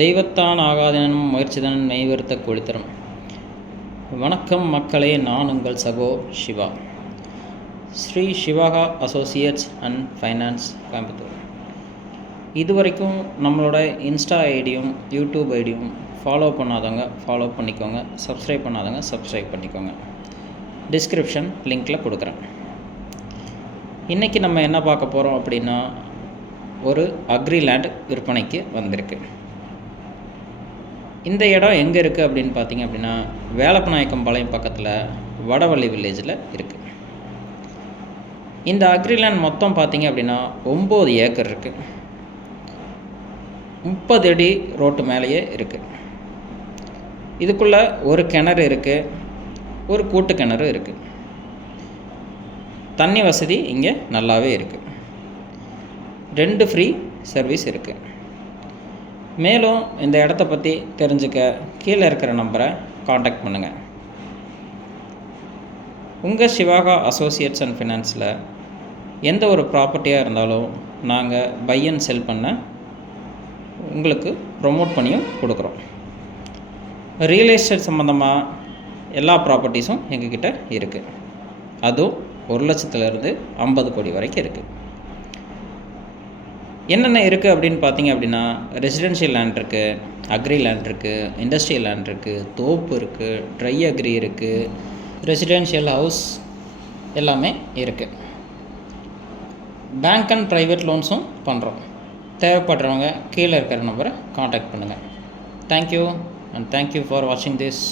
தெய்வத்தான் ஆகாதெனும் முயற்சிதான் மெய்வருத்த கூலித்தரும். வணக்கம் மக்களே, நான் உங்கள் சகோ Siva, Sri Sivaka associates and finance Coimbatore. இதுவரைக்கும் நம்மளோட இன்ஸ்டா ஐடியும் யூடியூப் ஐடியும் ஃபாலோ பண்ணாதவங்க ஃபாலோ பண்ணிக்கோங்க, சப்ஸ்கிரைப் பண்ணாதவங்க சப்ஸ்கிரைப் பண்ணிக்கோங்க. டிஸ்கிரிப்ஷன் லிங்க்கில் கொடுக்குறேன். இன்றைக்கி நம்ம என்ன பார்க்க போகிறோம் அப்படின்னா, ஒரு அக்ரிலேண்ட் விற்பனைக்கு வந்திருக்கு. இந்த இடம் எங்கே இருக்குது அப்படின்னு பார்த்தீங்க அப்படின்னா, வேலப்பநாயக்கம்பாளையம் பக்கத்தில் வடவள்ளி வில்லேஜில் இருக்குது. இந்த அக்ரிலேண்ட் மொத்தம் பார்த்தீங்க அப்படின்னா 9 ஏக்கர் இருக்குது. 30 அடி ரோட்டு மேலேயே இருக்குது. இதுக்குள்ளே ஒரு கிணறு இருக்குது, ஒரு கூட்டு கிணறு இருக்குது. தண்ணி வசதி இங்கே நல்லாவே இருக்குது. 2 ஃப்ரீ சர்வீஸ் இருக்குது. மேலும் இந்த இடத்த பற்றி தெரிஞ்சுக்க கீழே இருக்கிற நம்பரை காண்டாக்ட் பண்ணுங்கள். உங்கள் சிவாகா அசோசியேட்ஸ் அண்ட் ஃபினான்ஸில் எந்த ஒரு ப்ராப்பர்ட்டியாக இருந்தாலும் நாங்கள் பை அண்ட் செல் பண்ண உங்களுக்கு ப்ரொமோட் பண்ணியும் கொடுக்குறோம். ரியல் எஸ்டேட் சம்மந்தமாக எல்லா ப்ராப்பர்ட்டிஸும் எங்ககிட்ட இருக்குது. அதுவும் 1 லட்சத்துலேருந்து 50 கோடி வரைக்கும் இருக்குது. என்னென்ன இருக்குது அப்படின்னு பார்த்தீங்க அப்படின்னா, ரெசிடென்ஷியல் லேண்ட் இருக்குது, அக்ரி லேண்ட் இருக்குது, இண்டஸ்ட்ரியல் லேண்ட் இருக்குது, தோப்பு இருக்குது, ட்ரை அக்ரி இருக்குது, ரெசிடென்ஷியல் ஹவுஸ் எல்லாமே இருக்குது. பேங்க் அண்ட் ப்ரைவேட் லோன்ஸும் பண்ணுறோம். தேவைப்படுறவங்க கீழே இருக்கிற நம்பரை காண்டாக்ட் பண்ணுங்கள். தேங்க்யூ அண்ட் தேங்க்யூ ஃபார் வாட்சிங் திஸ்.